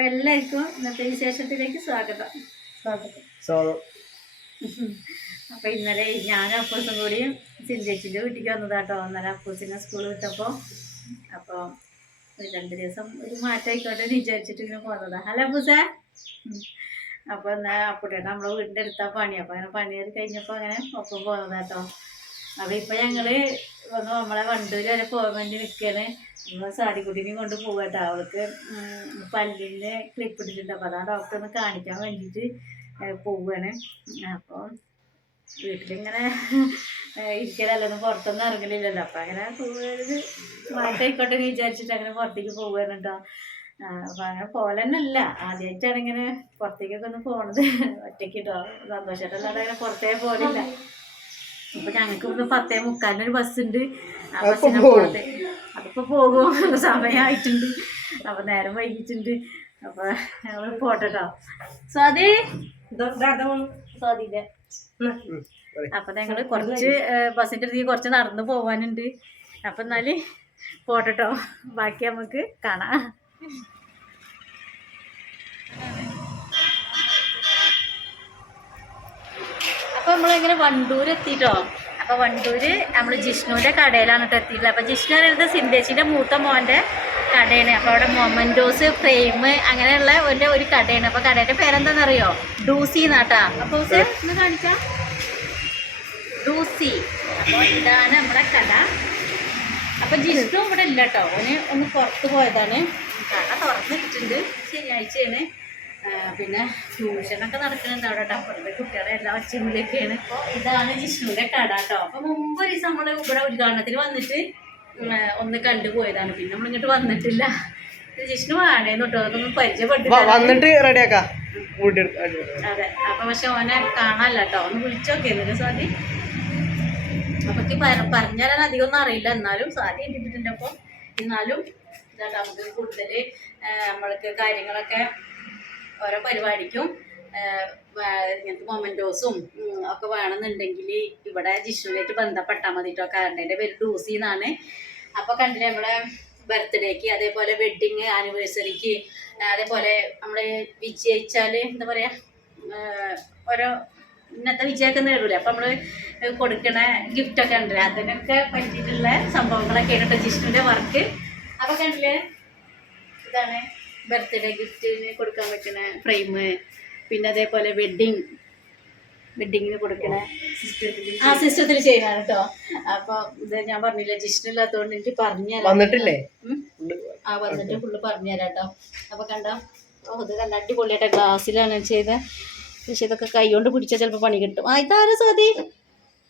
അപ്പൊ എല്ലാവർക്കും ഇന്നത്തെ വിശേഷത്തിലേക്ക് സ്വാഗതം. സ്വാഗതം. അപ്പൊ ഇന്നലെ ഞാനും അപ്പൂസും കൂടി ചിന്തിച്ചിന്റെ വീട്ടിലേക്ക് വന്നതാട്ടോ. ഇന്നലെ അപ്പൂസിനെ സ്കൂൾ വിട്ടപ്പോൾ അപ്പോൾ രണ്ട് ദിവസം ഒരു മാറ്റമായിക്കോട്ടെ എന്ന് വിചാരിച്ചിട്ട് ഇങ്ങനെ പോന്നതാ. ഹലോ അപ്പൂസ? അപ്പോൾ എന്നാ അപ്പൂട്ടേട്ട നമ്മളെ വീടിന്റെ അടുത്താ പണി. അപ്പോൾ അങ്ങനെ പണിയേറി കഴിഞ്ഞപ്പോൾ അങ്ങനെ ഒപ്പം പോകുന്നതാട്ടോ അപ്പോൾ ഇപ്പം ഞങ്ങൾ വന്ന്. നമ്മളെ വണ്ടൂര് വരെ പോകാൻ വേണ്ടി നിൽക്കുകയാണ് നമ്മൾ സാടിക്കുട്ടീനെയും കൊണ്ട് പോകട്ടോ അവൾക്ക് പല്ലിന്റെ ക്ലിപ്പ് ഇട്ടിട്ടുണ്ട്. അപ്പോൾ അതാണ് ഡോക്ടറെ ഒന്ന് കാണിക്കാൻ വേണ്ടിയിട്ട് പോവാണ്. അപ്പോൾ വീട്ടിലിങ്ങനെ ഇരിക്കലല്ലോ. പുറത്തൊന്നും ഇറങ്ങലില്ലല്ലോ. അപ്പം അങ്ങനെ പോകരുത് മാറ്റായിക്കോട്ടെ എന്ന് വിചാരിച്ചിട്ട് അങ്ങനെ പുറത്തേക്ക് പോവുകയാണ് കേട്ടോ അപ്പം അങ്ങനെ പോലെന്നല്ല ആദ്യമായിട്ടാണ് ഇങ്ങനെ പുറത്തേക്കൊക്കെ ഒന്ന് പോണത്. ഒറ്റയ്ക്ക് കേട്ടോ സന്തോഷമായിട്ടല്ലാതെ അങ്ങനെ പുറത്തേ പോലില്ല ഇപ്പൊ ഞങ്ങൾക്ക് ഇവിടുന്ന് പത്തേ മുക്കാലിനൊരു ബസ് ഉണ്ട്. ആ ബസ്സിനെ പോകട്ടെ. അതിപ്പോ പോകും. സമയമായിട്ടുണ്ട് അപ്പൊ നേരം വൈകിട്ടുണ്ട്. അപ്പൊ ഞങ്ങൾ പോട്ടെട്ടോ സ്വാതി? സ്വാതിന്റെ അപ്പൊ ഞങ്ങൾ കുറച്ച് ബസ്സിന്റെ അടുത്തേക്ക് കുറച്ച് നടന്നു പോവാനുണ്ട്. അപ്പൊ എന്നാൽ പോട്ടെട്ടോ ബാക്കി നമുക്ക് കാണാം. അപ്പൊ നമ്മളിങ്ങനെ വണ്ടൂർ എത്തിട്ടോ അപ്പൊ വണ്ടൂർ നമ്മൾ ജിഷ്ണുവിന്റെ കടയിലാണ് കേട്ടോ എത്തിയിട്ടുള്ളത്. അപ്പൊ ജിഷ്ണു പറയുന്നത് സിന്ധേശിന്റെ മൂത്ത മോന്റെ കടയാണ്. അപ്പൊ അവിടെ മൊമന്റോസ് ഫ്രെയിം അങ്ങനെയുള്ള ഒരു ഒരു കടയാണ്. അപ്പൊ കടയുടെ പേരെന്താണെന്നറിയോ ഡൂസി എന്നാട്ടാ അപ്പൊ ഒന്ന് കാണിക്കാം. ഡൂസി. അപ്പോൾ ഇതാണ് നമ്മുടെ കട. അപ്പൊ ജിഷ്ണു ഇവിടെ ഇല്ല കേട്ടോ ഓന് ഒന്ന് പുറത്ത് പോയതാണ്. കട തുറന്നിട്ടുണ്ട് ശനിയാഴ്ചയാണ്. പിന്നെ ട്യൂഷനൊക്കെ നടക്കുന്നുണ്ട് അവിടെ ടപ്പറിന്റെ കുട്ടികളെ എല്ലാ ഒച്ചമ്പിലൊക്കെയാണ് അപ്പോൾ ഇതാണ് ജിഷ്ണുവിന്റെ കട കേട്ടോ അപ്പൊ മുമ്പ് ഒരു ദിവസം നമ്മൾ ഇവിടെ ഉദ്ഘാടനത്തിന് വന്നിട്ട് ഒന്ന് ഒന്ന് കണ്ടുപോയതാണ് പിന്നെ നമ്മൾ ഇങ്ങോട്ട് വന്നിട്ടില്ല. ജിഷ്ണു ആണേന്ന് കേട്ടോ അതൊന്നും പരിചയപ്പെട്ടില്ല വന്നിട്ട് അതെ. അപ്പൊ പക്ഷെ ഓനെ കാണാല്ല കേട്ടോ ഒന്ന് വിളിച്ചോക്കെ എന്നിട്ട് സ്വാതി. അപ്പൊ പറഞ്ഞാലും അധികം ഒന്നും അറിയില്ല. എന്നാലും സ്വാതി ഇട്ടിട്ടുണ്ട് അപ്പൊ എന്നാലും നമുക്ക് കൂടുതൽ നമ്മൾക്ക് കാര്യങ്ങളൊക്കെ ഓരോ പരിപാടിക്കും ഇങ്ങനത്തെ മൊമെന്റോസും ഒക്കെ വേണമെന്നുണ്ടെങ്കിൽ ഇവിടെ ജിഷ്ണുവായിട്ട് ബന്ധപ്പെട്ടാൽ മതി കേട്ടോ കാരണം എന്റെ പേര് ഡൂസി എന്നാണ്. അപ്പോൾ കണ്ടില്ലേ നമ്മളെ ബർത്ത്ഡേക്ക് അതേപോലെ വെഡിങ് ആനിവേഴ്സറിക്ക് അതേപോലെ നമ്മൾ വിജയിച്ചാൽ എന്താ പറയുക ഓരോ ഇന്നത്തെ വിജയമൊക്കെ നേടൂലേ. അപ്പം നമ്മൾ കൊടുക്കണ ഗിഫ്റ്റൊക്കെ ഉണ്ടല്ലേ അതിനൊക്കെ പറ്റിയിട്ടുള്ള സംഭവങ്ങളൊക്കെ കേട്ടോ ജിഷ്ണുവിന്റെ വർക്ക് അപ്പോൾ കണ്ടില്ലേ? ഇതാണ്. ബർത്ത്ഡേ ഗിഫ്റ്റിന് കൊടുക്കാൻ പറ്റുന്ന ഫ്രെയിം പിന്നെ അതേപോലെ വെഡ്ഡിങ് വെഡ്ഡിങ്ങിന് കൊടുക്കണ ആ സിസ്റ്റത്തിൽ ചെയ്യണം കേട്ടോ അപ്പൊ ഇത് ഞാൻ പറഞ്ഞില്ല ജിഷ്ണില്ലാത്തോണ്ട് ഇല്ലാത്തതുകൊണ്ട് എനിക്ക് പറഞ്ഞു തരാം. ആ വന്നിട്ട് ഫുള്ള് പറഞ്ഞു തരാം കേട്ടോ അപ്പൊ കണ്ടോ? ഓ ഇത് കണ്ട അടിപൊളിയായിട്ട് ഗ്ലാസ്സിലാണ് ചെയ്ത്. പക്ഷെ ഇതൊക്കെ കൈ കൊണ്ട് പിടിച്ചാൽ ചിലപ്പോൾ പണി കിട്ടും. ആ ഇതാരോ സ്വാതി?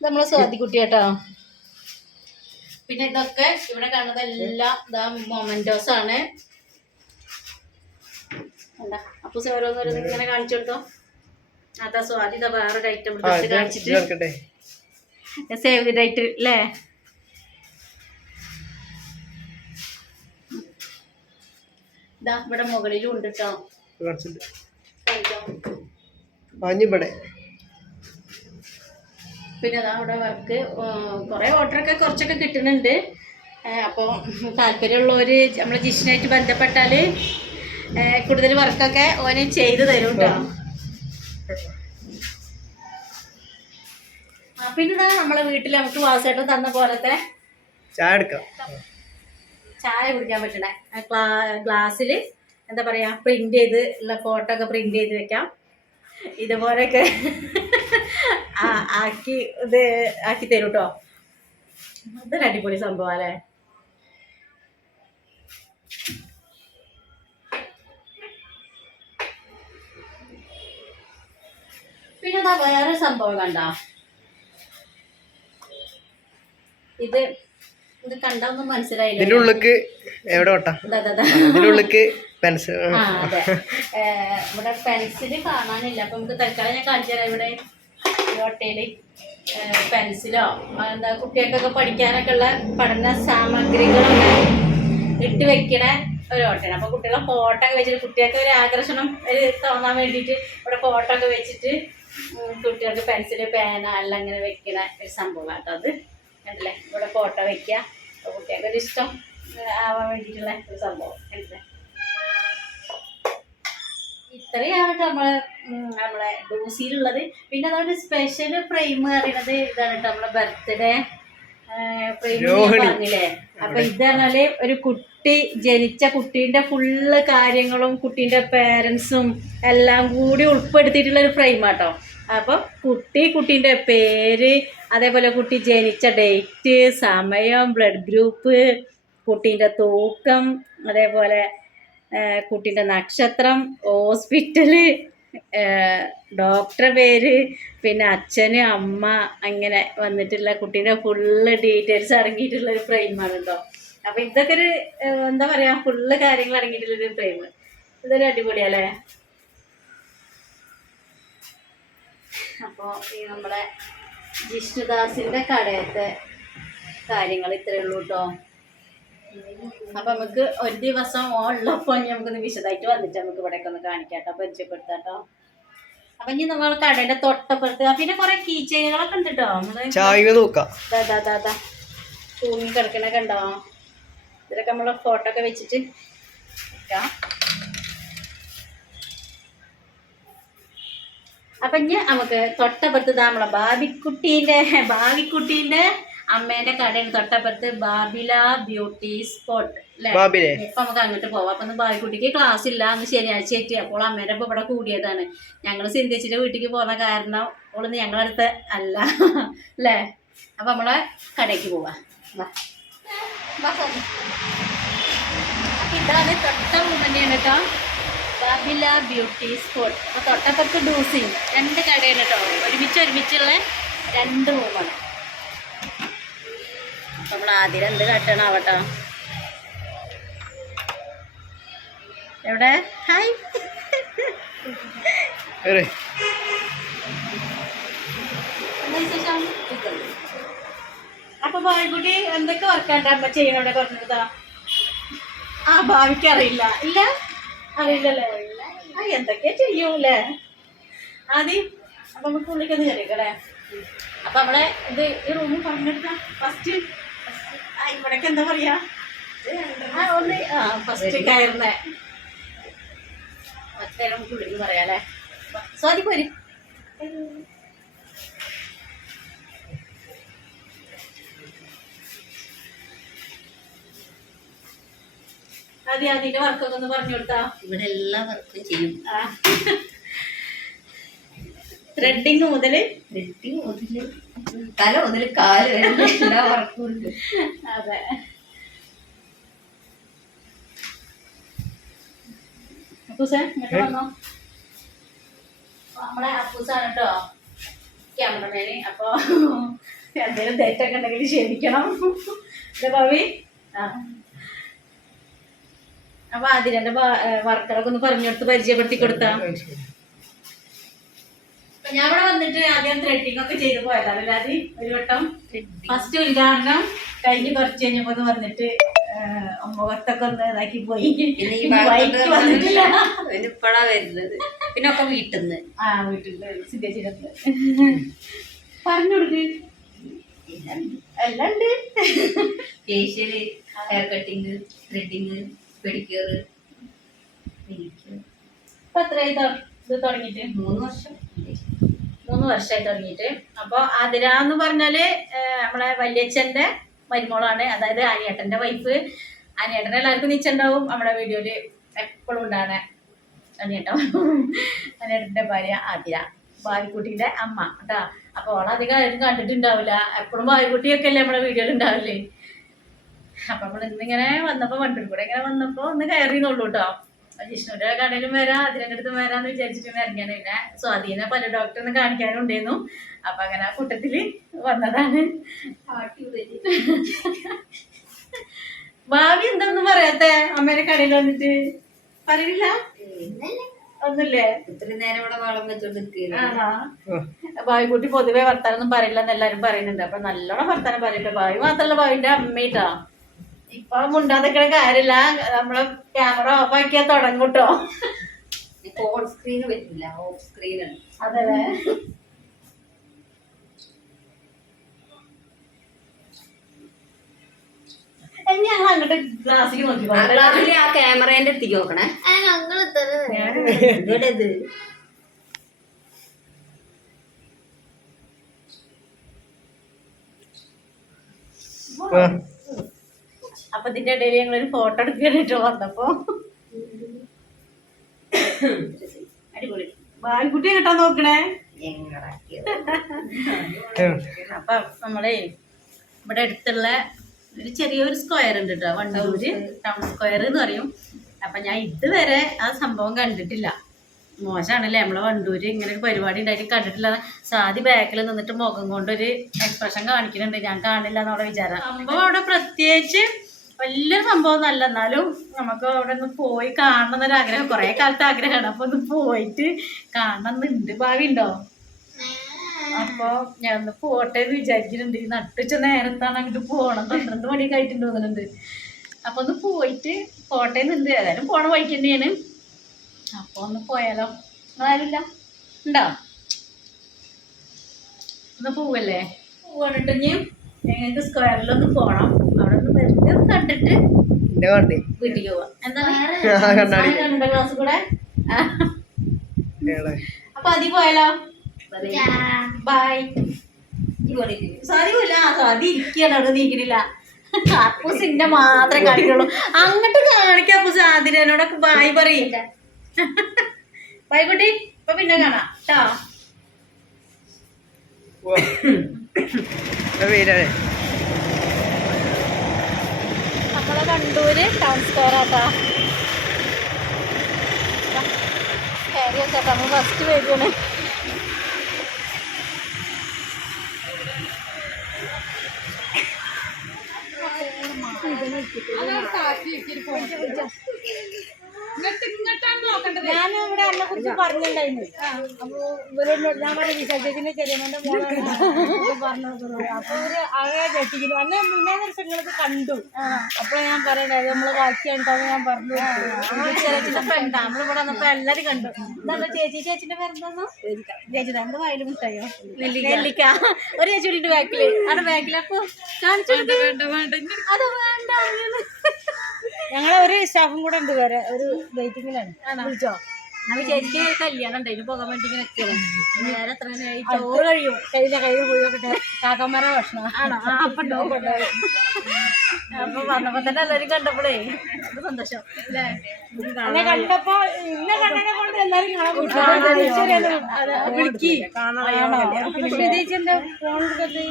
നമ്മളെ സ്വാതി കുട്ടി കേട്ടോ. പിന്നെ ഇതൊക്കെ ഇവിടെ കാണുന്നതെല്ലാം ഇതാ മൊമെന്റോസ് ആണ്. ഓരോന്നോരോന്ന് ഇങ്ങനെ കാണിച്ചു കൊടുത്തോ? അതാ സ്വാതി വേറൊരു ഐറ്റം ആ കാണിച്ചിട്ട്. സേവ് ദി ഡേറ്റ് അല്ലേ ഇതാ ഇവിടെ മുകളിലും ഉണ്ട് കേട്ടോ പിന്നെ അതാ അവിടെ കുറേ ഓർഡറൊക്കെ കുറച്ചൊക്കെ കിട്ടുന്നുണ്ട്. അപ്പോൾ താല്പര്യമുള്ളവർ നമ്മളെ ജിഷനായിട്ട് ബന്ധപ്പെട്ടാൽ കൂടുതൽ വർക്കൊക്കെ ഓന് ചെയ്തു തരും കേട്ടോ പിന്നെ നമ്മളെ വീട്ടിൽ നമുക്ക് വാസേട്ടൻ തന്ന പോലത്തെ ചായ എടുക്കാം. ചായ കുടിക്കാൻ പറ്റണേ. ഗ്ലാസ്സിൽ എന്താ പറയാ പ്രിന്റ് ചെയ്ത് ഉള്ള ഫോട്ടോ ഒക്കെ പ്രിന്റ് ചെയ്ത് വെക്കാം. ഇതുപോലെയൊക്കെ ആ- ആക്കി ഇത് ആക്കി തരൂട്ടോ കേട്ടോ അതൊരു അടിപൊളി സംഭവം അല്ലേ? പിന്നെ എന്താ വേറെ സംഭവം കണ്ടോ? ഇത് ഇത് കണ്ടൊന്നും മനസ്സിലായില്ല. ഇതിന്റെ ഉള്ളിക്ക് എവിടെ ഓട്ടാ ഇതാ, ഇതാ, ഇതാ. ഇതിന്റെ ഉള്ളിക്ക് പെൻസിൽ. ഇവിടെ പെൻസിൽ കാണാനില്ല. അപ്പൊ നമുക്ക് തൽക്കാലം ഞാൻ കാണിച്ചു തരാം ഇവിടെ. ഓട്ടയിൽ പെൻസിലോ എന്താ കുട്ടികൾക്കൊക്കെ പഠിക്കാനൊക്കെ ഉള്ള പഠന സാമഗ്രികളൊക്കെ ഇട്ട് വെക്കണ ഒരു ഓട്ടയാണ് അപ്പൊ കുട്ടികളെ ഫോട്ടോ ഒക്കെ വെച്ചിട്ട് കുട്ടികൾക്ക് ഒരു ആകർഷണം ഒരു തോന്നാൻ വേണ്ടിയിട്ട് ഇവിടെ ഫോട്ടോ ഒക്കെ വെച്ചിട്ട് കുട്ടികൾക്ക് പെൻസിൽ പേന എല്ലാം അങ്ങനെ വെക്കുന്ന ഒരു സംഭവമാണ് അത്. കണ്ടില്ലേ? ഇവിടെ ഫോട്ടോ വെക്കുക. അപ്പോൾ കുട്ടികൾക്ക് ഒരു ഇഷ്ടം ആവാൻ വേണ്ടിയിട്ടുള്ള ഒരു സംഭവം. കണ്ടില്ലേ? ഇത്രയാണ് നമ്മളെ നമ്മളെ ഡോസിയിലുള്ളത് പിന്നെ അതുകൊണ്ട് സ്പെഷ്യൽ ഫ്രെയിം പറയുന്നത് ഇതാണ് കേട്ടോ നമ്മളെ ബർത്ത്ഡേ. പറഞ്ഞില്ലേ? അപ്പൊ ഇത് പറഞ്ഞാൽ ഒരു കുട്ടി ജനിച്ച കുട്ടീന്റെ ഫുള്ള് കാര്യങ്ങളും കുട്ടീന്റെ പേരൻസും എല്ലാം കൂടി ഉൾപ്പെടുത്തിയിട്ടുള്ള ഒരു ഫ്രെയിം ആട്ടോ. അപ്പൊ കുട്ടി കുട്ടീന്റെ പേര് അതേപോലെ കുട്ടി ജനിച്ച ഡേറ്റ് സമയം ബ്ലഡ് ഗ്രൂപ്പ് കുട്ടീന്റെ തൂക്കം അതേപോലെ കുട്ടീന്റെ നക്ഷത്രം ഹോസ്പിറ്റൽ ഡോക്ടറെ പേര് പിന്നെ അച്ഛന് അമ്മ അങ്ങനെ വന്നിട്ടുള്ള കുട്ടീന്റെ ഫുള്ള് ഡീറ്റെയിൽസ് അടങ്ങിയിട്ടുള്ള ഒരു ഫ്രെയിമാണ് കേട്ടോ അപ്പം ഇതൊക്കെ ഒരു എന്താ പറയുക ഫുള്ള് കാര്യങ്ങൾ അടങ്ങിയിട്ടുള്ളൊരു ഫ്രെയിം ഇതൊരു അടിപൊളിയല്ലേ അപ്പോൾ ഈ നമ്മുടെ ജിഷ്ണുദാസിന്റെ കടയത്തെ കാര്യങ്ങൾ ഇത്രയേ ഉള്ളൂ കേട്ടോ അപ്പൊ നമുക്ക് ഒരു ദിവസം ഉള്ളപ്പോ ഇനി നമുക്കൊന്ന് വിശദമായിട്ട് വന്നിട്ട് നമുക്ക് ഇവിടെ ഒന്ന് കാണിക്കാട്ടോ പരിചയപ്പെടുത്താട്ടോ. അപ്പൊ ഇനി നമ്മൾ കടയുടെ തൊട്ടപ്പുറത്ത് പിന്നെ കുറെ കീ ചെയിനുകളൊക്കെ ഉണ്ട് കേട്ടോ നമ്മൾ തൂങ്ങി കിടക്കണൊക്കെ ഉണ്ടോ? ഇതിലൊക്കെ നമ്മൾ ഫോട്ടോ ഒക്കെ വെച്ചിട്ട്. അപ്പൊ ഇനി നമുക്ക് തൊട്ടപ്പുറത്ത് നമ്മളെ ഭാവിക്കുട്ടീന്റെ ബാബിക്കുട്ടീന്റെ അമ്മേന്റെ കടയാണ്. തൊട്ടപ്പുറത്ത് ബാബില ബ്യൂട്ടി സ്പോട്ട് അല്ലേ ഇപ്പൊ നമുക്ക് അങ്ങോട്ട് പോവാം. അപ്പൊ ബാബിക്കുട്ടിക്ക് ക്ലാസ് ഇല്ല അന്ന് ശനിയാഴ്ച ആയിട്ട് അപ്പോൾ അമ്മേന്റെ ഒപ്പം ഇവിടെ കൂടിയതാണ്. ഞങ്ങൾ സിന്ധിച്ചിന്റെ വീട്ടിലേക്ക് പോകുന്ന കാരണം അവൾ ഞങ്ങളെ അടുത്ത് അല്ല. അല്ലേ അപ്പൊ നമ്മളെ കടയ്ക്ക് പോവാ. ഇതാണ് തൊട്ട മൂമെന്റാണ് കേട്ടോ ബാബില ബ്യൂട്ടി സ്പോട്ട്. അപ്പൊ തൊട്ടപ്പുറത്ത് ഡൂസിങ് രണ്ട് കടയാണ് കേട്ടോ ഒരുമിച്ച് ഒരുമിച്ചുള്ള രണ്ട് റൂമാണ് നമ്മൾ ആദ്യം എന്ത് കട്ടണം ആവട്ടോ? എവിടെ? ഹായ്. അപ്പൊ ഭാവിക്കുട്ടി എന്തൊക്കെ വർക്കാണ്ട് അമ്മ ചെയ്യണവിടെ പറഞ്ഞതാ ആ ഭാവിക്ക് അറിയില്ല. ഇല്ല? അറിയില്ലല്ലേ? ആ എന്തൊക്കെയാ ചെയ്യൂലേ ആദ്യം അപ്പൊ നമുക്ക് ഉള്ളിക്കൊന്ന് ചെറിയക്കടേ അപ്പൊ നമ്മളെ ഇത് ഈ റൂം പറഞ്ഞെടുത്ത ഫസ്റ്റ് ഇവിടേക്ക് എന്താ പറയാ? ഒന്ന് ഫസ്റ്റ് കയറുന്നേ. മറ്റേ നമുക്ക് ഉള്ളിൽ പറയാല്ലേ സ്വാതി പോര്. അതെ അതിന്റെ വർക്കൊക്കെ ഒന്ന് പറഞ്ഞു കൊടുത്താ? ഇവിടെ എല്ലാ വർക്കും ചെയ്യും. ത്രെഡിങ് മുതൽ ത്രെഡിങ് മുതൽ തല മുതൽ കാൽ വരെ എല്ലാ വർക്കും ഉണ്ട്. അതെ. അപ്പൂസേ ഇങ്ങോട്ട് വന്നോ. നമ്മളെ അപ്പൂസാണ് കേട്ടോ ക്യാമറമാന്. അപ്പൊ എന്തെങ്കിലും തെറ്റൊക്കെ ഉണ്ടെങ്കിൽ ക്ഷമിക്കണം. ഇത് ഭാവി. ആ. അപ്പൊ അതിന്റെ വർക്കുകളൊക്കെ ഒന്ന് പറഞ്ഞെടുത്ത് പരിചയപ്പെടുത്തി കൊടുത്താ. ഞാൻ ഇവിടെ വന്നിട്ട് ആദ്യം ത്രെഡിങ് ഒക്കെ ചെയ്ത് പോയതാണ്. അല്ലാതെ ഒരു വട്ടം ഫസ്റ്റ് ഉദാഹരണം കഴിഞ്ഞ് കുറച്ച് കഴിഞ്ഞപ്പോ വന്നിട്ട് മുഖത്തൊക്കെ ഒന്ന് ഇതാക്കി പോയി. ഇപ്പഴാ വരുന്നത്. പിന്നെ ഒക്കെ വീട്ടിൽ നിന്ന് ആ വീട്ടിൽ പറഞ്ഞു കൊടുക്ക്. എല്ലാം ഉണ്ട്. Facial hair cutting threading pedicure ഇപ്പൊ എത്രയായി തുടങ്ങിട്ട് ഇത് തുടങ്ങിയിട്ട്? മൂന്ന് വർഷം. മൂന്ന് വർഷമായി തുടങ്ങിയിട്ട്. അപ്പോൾ അതിര എന്ന് പറഞ്ഞാൽ ഏഹ്, നമ്മളെ വല്യച്ഛന്റെ മരുമോളാണ്. അതായത് അനിയേട്ടന്റെ വൈഫ് അനിയേട്ടൻ എല്ലാവർക്കും നിച്ചുണ്ടാവും നമ്മുടെ വീഡിയോയിൽ എപ്പോഴും ഉണ്ടാണ് അനിയേട്ടൻ. അനിയേട്ടന്റെ ഭാര്യ ആതിര. ബാലിക്കുട്ടിന്റെ അമ്മ കേട്ടാ. അപ്പോൾ അധികം ആരും കണ്ടിട്ടുണ്ടാവില്ല. എപ്പോഴും ബാലിക്കുട്ടിയൊക്കെ അല്ലേ നമ്മുടെ വീഡിയോയിൽ ഉണ്ടാവില്ലേ അപ്പൊ നമ്മൾ ഇന്നിങ്ങനെ വന്നപ്പോ വണ്ടിൽ കൂടെ ഇങ്ങനെ വന്നപ്പോ ഒന്ന് കയറിന്നുള്ളൂ കേട്ടോ. ജിഷ്ണുവിന്റെ കടയിലും വരാം അതിന്റെ അടുത്ത് വരാന്ന് വിചാരിച്ചിട്ട് ഇറങ്ങിയാണ് പിന്നെ സ്വാധീന പല ഡോക്ടറിനെ കാണിക്കാനും ഉണ്ടായിരുന്നു അപ്പൊ അങ്ങനെ ആ കൂട്ടത്തിൽ വന്നതാണ്. ഭാവി എന്തൊന്നും പറയാത്ത? അമ്മേനെ കടയിൽ വന്നിട്ട്? പറയില്ല? ഒന്നുമില്ലേ? ഇത്രയും നേരം ഇവിടെ വളം വെച്ചോണ്ട് ഭാവിക്കുട്ടി പൊതുവെ വർത്താനൊന്നും പറയില്ല എന്ന് എല്ലാരും പറയുന്നുണ്ട്. അപ്പൊ നല്ലോണം വർത്താനം പറയട്ടെ. ഭാവി മാത്രല്ല ഭാവിന്റെ അമ്മയിട്ടാ ഇപ്പൊ മുണ്ടാതിക്കണ കാര്യമില്ല നമ്മളെ ക്യാമറ ഓഫ് ആക്കിയാ തുടങ്ങൂട്ടോ ഇപ്പൊ ഓൺ സ്ക്രീൻ പറ്റില്ല ഓഫ് സ്ക്രീനാണ് അതെ. ഞങ്ങൾ അങ്ങോട്ട് ഗ്ലാസ്സിൽ നോക്കി ആ ഗ്ലാസ്സിൽ ആ ക്യാമറേന്റെ അടുത്തേക്ക് നോക്കണേ. ആ അപ്പൊ ഇതിന്റെ ഇടയിൽ ഒരു ഫോട്ടോ എടുക്കാനായിട്ട് വന്നപ്പോ. അടിപൊളി. ബാൽക്കുട്ടിയെ കിട്ടാൻ നോക്കണേ. അപ്പൊ നമ്മളെ ഇവിടെ അടുത്തുള്ള ഒരു ചെറിയൊരു സ്ക്വയർ ഉണ്ട് കേട്ടോ വണ്ടൂര് ടൗൺ സ്ക്വയർ എന്ന് പറയും. അപ്പൊ ഞാൻ ഇതുവരെ ആ സംഭവം കണ്ടിട്ടില്ല. മോശമാണല്ലേ നമ്മളെ വണ്ടൂര് ഇങ്ങനെ ഒരു പരിപാടി ഉണ്ടായിട്ട് കണ്ടിട്ടില്ല. സാധി ബാക്കിൽ നിന്നിട്ട് മുഖം കൊണ്ടൊരു എക്സ്പ്രഷൻ കാണിക്കുന്നുണ്ട്. ഞാൻ കാണില്ല എന്നവിടെ വിചാരം. സംഭവം അവിടെ പ്രത്യേകിച്ച് വലിയ സംഭവം അല്ല എന്നാലും നമുക്ക് അവിടെ ഒന്ന് പോയി കാണണം എന്നൊരു ആഗ്രഹം കുറെ കാലത്തെ ആഗ്രഹമാണ്. അപ്പൊ ഒന്ന് പോയിട്ട് കാണണം എന്നുണ്ട് ഭാവി ഉണ്ടോ? അപ്പൊ ഞാൻ ഒന്ന് പോട്ടെ എന്ന് വിചാരിക്കുന്നുണ്ട്. ഈ നട്ടുച്ച നേരത്താണ് അങ്ങോട്ട് പോകണം. പന്ത്രണ്ട് മണിയൊക്കെ ആയിട്ടുണ്ട് തോന്നുന്നുണ്ട്. അപ്പൊ ഒന്ന് പോയിട്ട് പോട്ടെ എന്നുണ്ട്. ഏതായാലും പോണ വഴിക്ക് തന്നെയാണ്. അപ്പൊ ഒന്ന് പോയാലോ? ആരില്ല ഉണ്ടോ? ഒന്ന് പോവല്ലേ? പോവാണിട്ട് ഇനി. ഞങ്ങൾക്ക് സ്ക്വയറിലൊന്ന് പോണം. അവിടെ വെറുതെ കണ്ടിട്ട് കണ്ടേ. വീട്ടിലേക്ക് പോവാം. ക്ലാസ് കൂടെ? അപ്പൊ അതി പോയാലോ? ബൈ ഇവിടെ സാധ്യമല്ല സാധ്യ ഇരിക്കുകയാണ് അവിടെ നീക്കണില്ല അപ്പൂസിന്റെ മാത്രമേ കാണിക്കുള്ളൂ. അങ്ങോട്ട് കാണിക്കാം അപ്പൂസ്. ആതിരനോടൊക്കെ ബായ് പറയും. ബൈ കുട്ടി. ഇപ്പൊ പിന്നെ കാണാം. കേട്ടോ നമ്മളെ കണ്ടൂര് ടൗൺ സ്ക്വയർ ആട്ടാ കയറി വെച്ചാട്ടാ നമ്മൾ ഫസ്റ്റ് വരികയാണ്. ഞാൻ ഇവിടെ അന്നെ കുറിച്ച് പറഞ്ഞിട്ടുണ്ടായിരുന്നു. അപ്പൊ ഇവരോട് ഞാൻ പറഞ്ഞ ചെറിയമ്മന്റെ പറഞ്ഞു അപ്പൊ ഇവർ ആകെ ഞെട്ടിക്കുന്നു. അന്ന് മുന്നേ ദിവസങ്ങളൊക്കെ കണ്ടു. അപ്പൊ ഞാൻ പറയണേ അത് നമ്മൾ ബാക്കിയുണ്ടാവും ഞാൻ പറഞ്ഞു. ചേച്ചിന്റെ ഫ്രണ്ടാ നമ്മളിവിടെ വന്നപ്പോ എല്ലാരും കണ്ടു. എന്താ ചേച്ചി? ചേച്ചിന്റെ പേരെന്താന്നോ ചേച്ചി എന്ത് വായിലും മുട്ടായോ? നെല്ലിക്ക. ഒരു ചേച്ചി കൂടിയിട്ട് ബാക്കിൽ. അവിടെ ബാക്കിലപ്പോ കാണിച്ചു അത് വേണ്ട. ഞങ്ങളെ ഒരു സ്റ്റാഫും കൂടെ ഉണ്ട് വേറെ ഒരു വെയിറ്റിംഗിലാണ് വിളിച്ചോ? ചേച്ചിക്ക് കല്യാണം ഉണ്ടായിരുന്നു പോകാൻ വേണ്ടി ഇങ്ങനെ നേരെ എത്ര ചോറ് കഴിയും. കയ്യിലെ കയ്യിൽ പോയി കാക്കന്മാരെ ഭക്ഷണം. ആണോ? അപ്പൊ അപ്പൊ വന്നപ്പോ തന്നെ എല്ലാരും കണ്ടപ്പോഴേ സന്തോഷം. എന്നെ കണ്ടപ്പോ ഇന്നെ കണ്ടനെ കൊണ്ട് എല്ലാരും കാണാൻ വിളിക്കി. ഫോൺ എടുക്കത്ത്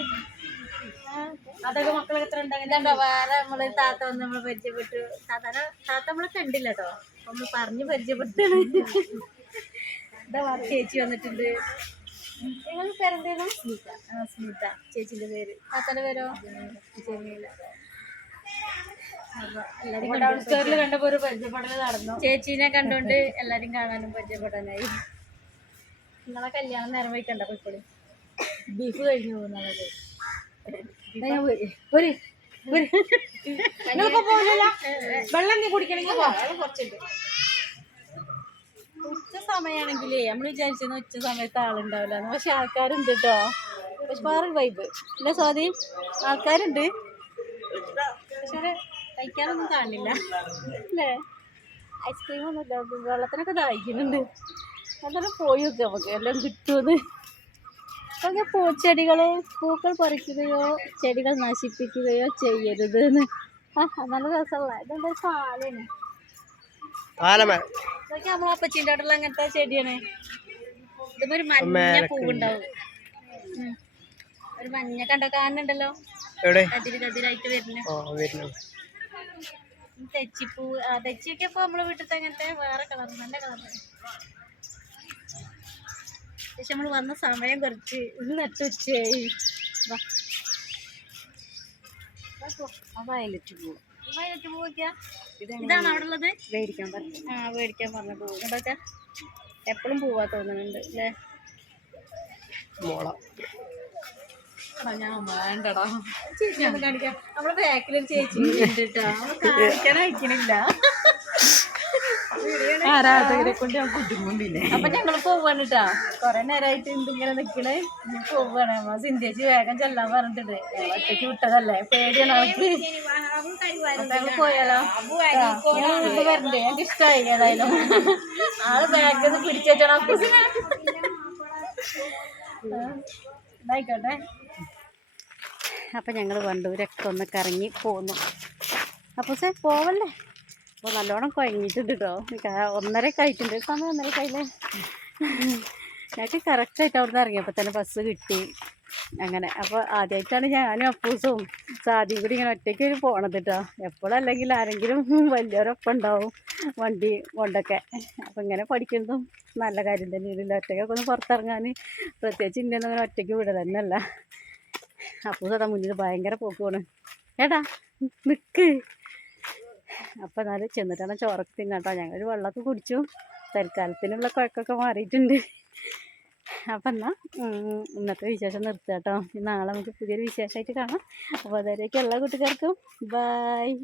അതൊക്കെ മക്കളൊക്കെ എത്ര ഉണ്ടാകുന്നുണ്ടോ വേറെ നമ്മൾ താത്ത വന്ന് നമ്മൾ പരിചയപ്പെട്ടു. താത്ത താത്ത നമ്മളെ കണ്ടില്ല കേട്ടോ നമ്മൾ പറഞ്ഞ് പരിചയപ്പെട്ടാണ്. ഇതാ ചേച്ചി വന്നിട്ടുണ്ട്. നിങ്ങളുടെ പേരെന്തേനു സ്മിത. ആ സ്മിത. ചേച്ചിന്റെ പേര്. താത്താന്റെ പേരോ? ജമീല. കണ്ടപ്പോ ഒരു പരിചയപ്പെടൽ നടന്നു. ചേച്ചീനെ കണ്ടോണ്ട് എല്ലാരും കാണാനും പരിചയപ്പെടാനായി. നിങ്ങളെ കല്യാണം നേരം വയ്ക്കണ്ട ഇപ്പോഴും ബീഫ് കഴിഞ്ഞു പോകുന്നത്. നിങ്ങളിപ്പോ പോകില്ല വെള്ളം നീ കുടിക്കണമെങ്കിൽ ഉച്ച സമയമാണെങ്കിലേ നമ്മൾ വിചാരിച്ചിരുന്ന ഉച്ച സമയത്ത് ആളുണ്ടാവില്ല. പക്ഷെ ആൾക്കാരുണ്ട് കേട്ടോ പക്ഷെ വേറെ വൈബ് അല്ലേ സ്വാതി? ആൾക്കാരുണ്ട്. പക്ഷെ കഴിക്കാനൊന്നും കാണില്ല. അല്ലേ? ഐസ്ക്രീം ഒന്നും ഇല്ല വെള്ളത്തിനൊക്കെ ദാഹിക്കുന്നുണ്ട്. അന്നേരം പോയി നോക്കാം നമുക്ക്. എല്ലാം കിട്ടുമെന്ന് ഒക്കെ പൂച്ചെടികൾ പൂക്കൾ പറിക്കുകയോ ചെടികൾ നശിപ്പിക്കുകയോ ചെയ്യരുത് എന്ന് നല്ല രസമുള്ള ഇതെന്താ പാലാണ് ആലമ ഇതൊക്കെ നമ്മളെ അപ്പച്ചീന്റെ അവിടെയുള്ള അങ്ങനത്തെ ചെടിയാണ്. ഇതിപ്പോ ഒരു മഞ്ഞ പൂവുണ്ടാവും. ഒരു മഞ്ഞ കണ്ട കാണുന്നുണ്ടല്ലോ എവിടെ? കതിര് കതിരായിട്ട് വരുന്ന. ഓ വരുന്നു. തെച്ചിപ്പൂ ആ തെച്ചിയൊക്കെ ഇപ്പൊ നമ്മളെ വീട്ടിലത്തെ അങ്ങനത്തെ വേറെ കളർ നല്ല കളർ പക്ഷെ നമ്മൾ വന്ന സമയം കുറച്ച് നട്ടുച്ചയായി ഉച്ചയായി. വയലറ്റ് പൂ വയലറ്റ് പൂവൊക്കെയാ ഇതാണ് അവിടെ ഉള്ളത് മേടിക്കാൻ പറഞ്ഞു ആ മേടിക്കാൻ പറഞ്ഞ പൂ കണ്ടോക്കെ എപ്പോഴും പൂവാ തോന്നുന്നുണ്ട് അല്ലേ? വേണ്ടടാ. ചേച്ചി കാണിക്കാം. നമ്മളെ ബാക്കിലൊരു ചേച്ചി നമ്മൾ കാണിക്കാൻ അയക്കണില്ല ആരാധകരെ കൊണ്ട് ഞാൻ കുടുങ്ങും പിന്നെ അപ്പൊ ഞങ്ങൾ പോവാണ് കേട്ടാ കൊറേ നേരമായിട്ട് ഇങ്ങനെ നിക്കണേ. ഇനി പോവാണ്. നമ്മ സിന്ധ്യച്ച് വേഗം ചെല്ലാൻ പറഞ്ഞിട്ടുണ്ട്. ഞങ്ങൾ ഒറ്റയ്ക്ക് വിട്ടതല്ലേ. പേടിയാണ് അവൾക്ക്. പോയാലോ? വരണ്ടേ. ഞങ്ങൾക്ക് ഇഷ്ടമായി ഏതായാലും. ആൾ ബാഗിൽ നിന്ന് പിടിച്ചേച്ചാണ് ആയിക്കോട്ടെ അപ്പം ഞങ്ങൾ വണ്ടൂരൊക്കെ ഒന്ന് കറങ്ങി പോന്നു. അപ്പോൾ സാർ പോവല്ലേ? അപ്പോൾ നല്ലോണം കുഴങ്ങിയിട്ടുണ്ട് കേട്ടോ ഒന്നര കഴിച്ചിട്ടുണ്ട് സമയം ഒന്നര കഴിഞ്ഞേ ഞങ്ങൾക്ക് കറക്റ്റായിട്ട് അവിടെ നിന്ന് ഇറങ്ങിയപ്പോൾ തന്നെ ബസ് കിട്ടി. അങ്ങനെ. അപ്പോൾ ആദ്യമായിട്ടാണ് ഞാനും അപ്പൂസും സാദിയും കൂടി ഇങ്ങനെ ഒറ്റയ്ക്ക് പോണത് കേട്ടോ എപ്പോഴല്ലെങ്കിൽ ആരെങ്കിലും വലിയവരൊപ്പം ഉണ്ടാവും വണ്ടി കൊണ്ടൊക്കെ. അപ്പോൾ ഇങ്ങനെ പഠിക്കുന്നതും നല്ല കാര്യം തന്നെയാണ്. ഒറ്റയ്ക്കൊക്കെ ഒന്ന് പുറത്തിറങ്ങാൻ പ്രത്യേകിച്ച് ഇന്നൊന്നും അങ്ങനെ ഒറ്റയ്ക്ക് വിടൽ തന്നെയല്ല. അപ്പൂസ് അതാ മുന്നിൽ ഭയങ്കര പോക്കുവാണ് ഏട്ടാ നിക്ക്. അപ്പോൾ എന്നാലും ചെന്നിട്ടാണ് ചോറൊക്കെ തിന്നട്ടോ. ഞങ്ങൾ വെള്ളമൊക്കെ കുടിച്ചു. തൽക്കാലത്തിനുള്ള കുഴക്കൊക്കെ മാറിയിട്ടുണ്ട്. അപ്പം എന്നാൽ ഇന്നത്തെ വിശേഷം നിർത്തുക കേട്ടോ. നാളെ നമുക്ക് പുതിയൊരു വിശേഷമായിട്ട് കാണാം. അപ്പോൾ അതുവരേക്കും എല്ലാ കൂട്ടുകാർക്കും ബായ്